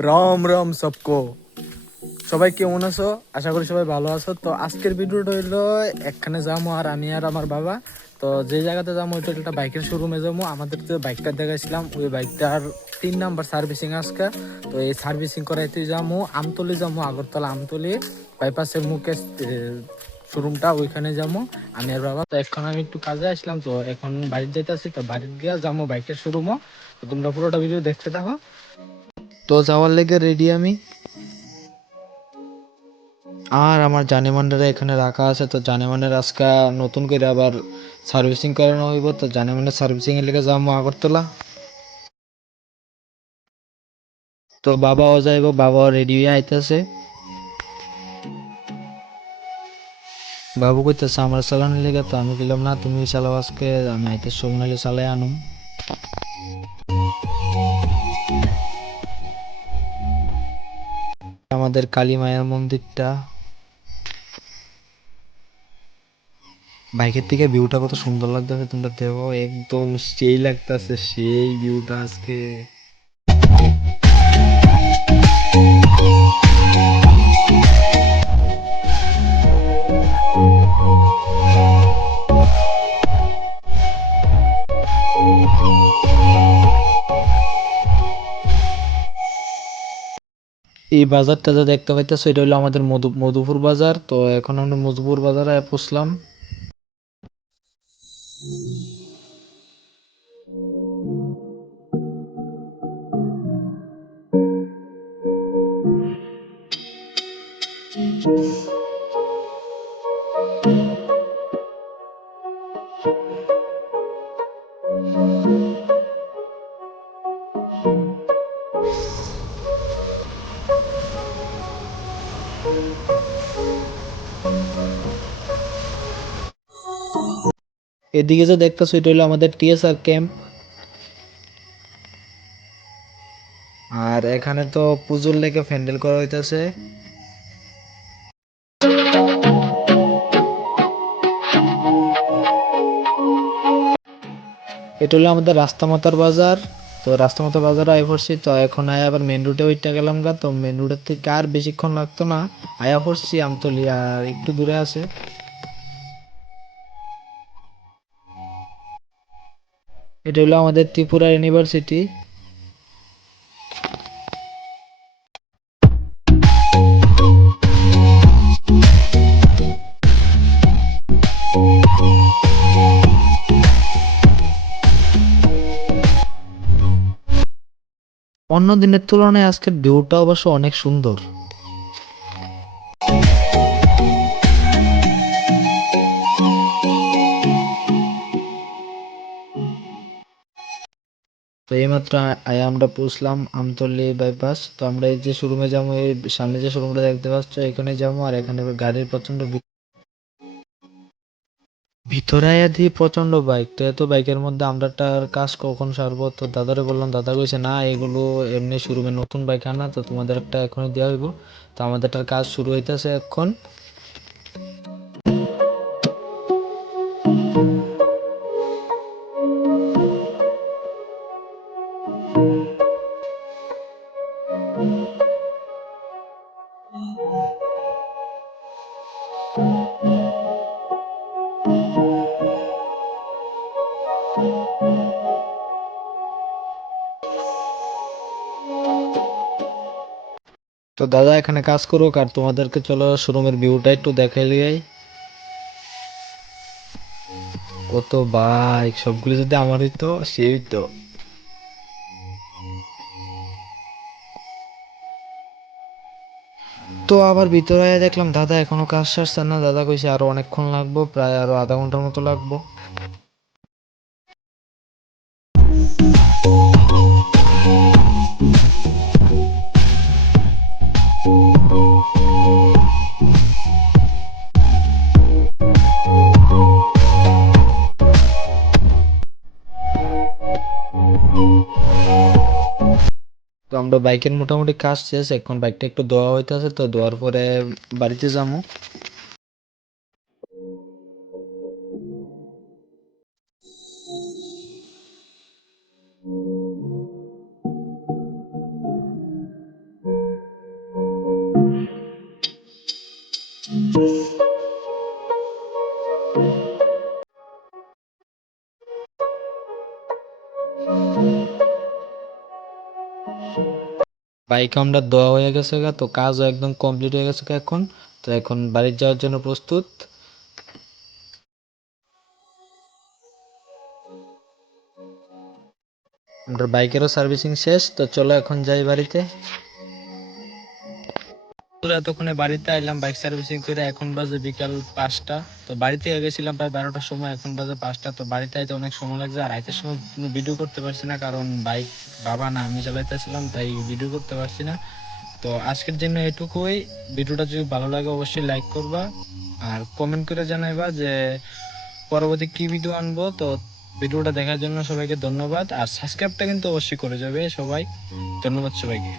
রাম রাম সবকো। সবাই কেমন আছো? আশা করি সবাই ভালো আছো। তো আজকের ভিডিওটা হইলো একখানে যাবো আর আমি আর আমার বাবা। তো যে জায়গাতে যাবো ওইটা একটা বাইকের শোরুমে যাবো। আমাদের যে বাইকটা দেখাইছিলাম ওই বাইকটার 3 নাম্বার সার্ভিসিং আজকে। তো এই সার্ভিসিং করাইতে যাবো আমতলি, যাবো আগরতলা আমতলি বাইপাসের মুখে শোরুমটা, ওইখানে যাবো আমি আর বাবা। তো এখন আমি একটু কাজে আসলাম, তো এখন বাড়িতে যাইতেছি। তো বাড়িতে গিয়ে যাবো বাইকের শোরুমও। তো তোমরা পুরোটা ভিডিও দেখতে থাকো। তো যাওয়ার লেগে রেডি আমি, আর আমার জানেমানরা এখানে রাখা আছে। তো জানেমানের আজকে নতুন করে আবার সার্ভিসিং করানো হইব। তো জানেমানের সার্ভিসিং এর লেগে যাবো আগরতলা। তো বাবাও যাইব, বাবাও রেডি হয়ে আইতেছে। বাবু কইতেছে আমার চালানোর লেগে। তো আমি বললাম না, তুমি চালাও আজকে, আমি আইতে সময় নাহলে চালাই আনুম। আমাদের কালী মায়ের মন্দিরটা, বাইকের থেকে ভিউটা কত সুন্দর লাগতেছে তোমরা দেখো, একদম সেই লাগতেছে, সেই ভিউটা আজকে। এই বাজারটা যা দেখতে পাইতেছো এটা হলো আমাদের মধুপুর বাজার। তো এখন আমরা মধুপুর বাজারে পৌঁছলাম। এদিকে যে দেখতেছো এটা হলো আমাদের টিএসআর ক্যাম্প। আর এখানে তো পুজোর লেগে প্যান্ডেল করা হইতাছে। এটা হলো আমাদের রাস্তামাতার বাজার। তো রাস্তামাতার বাজারে আয়া পড়ছি। তো এখন আয়া আবার মেন রুটে ওইটা গেলাম গা। তো মেন রুটের থেকে আর বেশিক্ষণ লাগতো না, আয়া পড়ছি আমতলি, আর একটু দূরে আছে। এটা হলো আমাদের ত্রিপুরা ইউনিভার্সিটি। অন্য দিনের তুলনায় আজকের ভিউটা অবশ্য অনেক সুন্দর। তো এইমাত্র আয়া আমরা পৌঁছলাম আমতলী বাইপাস। তো আমরা এই যে শোরুমে যাবো, এই সামনে যে শোরুমটা দেখতে পাচ্ছ এখানে যাবো। আর এখানে গাড়ির প্রচন্ড ভিতরে আয়া দিয়ে প্রচন্ড বাইক। তো এত বাইকের মধ্যে আমরাটার কাজ কখন সারবো? তো দাদারে বললাম, দাদা কইছে না এগুলো এমনি শোরুমে নতুন বাইক আনা, তো তোমাদের একটা এখনই দেওয়া হইব। তো আমাদেরটার কাজ শুরু হইতেছে এখন। তো দাদা এখানে কাজ করুক, আর তোমাদেরকে চলো শোরুমের ভিউটা একটু দেখাই লিয়াই। কত বাইক, সবগুলো যদি আমার হইতো সে হইতো। তো আবার ভিতরে আয়া দেখলাম দাদা এখনো কাজ সারছে না। দাদা কইছে আরো অনেকক্ষণ লাগবো, প্রায় আরো আধা ঘন্টার মতো লাগবো। তো আমরা বাইকের মোটামুটি কাজ শেষ, এখন বাইকটা একটু ধোয়া হইতেছে। তো ধোয়ার পরে বাড়িতে যাবো। বাইক আমরা দেওয়া হয়ে গেছে গা, তো কাজও একদম কমপ্লিট হয়ে গেছে গা এখন। তো এখন বাড়ি যাওয়ার জন্য প্রস্তুত। আমরা বাইকেরও সার্ভিসিং শেষ, তো চলো এখন যাই বাড়িতে। এতক্ষণে বাড়িতে আইলাম বাইক সার্ভিসিং করে, এখন বাজে বিকাল 5টা। তো বাড়িতে গেছিলাম প্রায় 12টার সময়, এখন বাজে 5টা। তো বাড়িতে আইতে অনেক সময় লাগছে, আর আইতে সময় কোনো ভিডিও করতে পারছি না, কারণ বাইক বাবা না আমি চালাইতেছিলাম, তাই ভিডিও করতে পারছি না। তো আজকের জন্য এটুকুই। ভিডিওটা যদি ভালো লাগে অবশ্যই লাইক করবা, আর কমেন্ট করে জানাইবা যে পরবর্তী কি ভিডিও আনবো। তো ভিডিওটা দেখার জন্য সবাইকে ধন্যবাদ, আর সাবস্ক্রাইবটা কিন্তু অবশ্যই করে যাবে সবাই। ধন্যবাদ সবাইকে।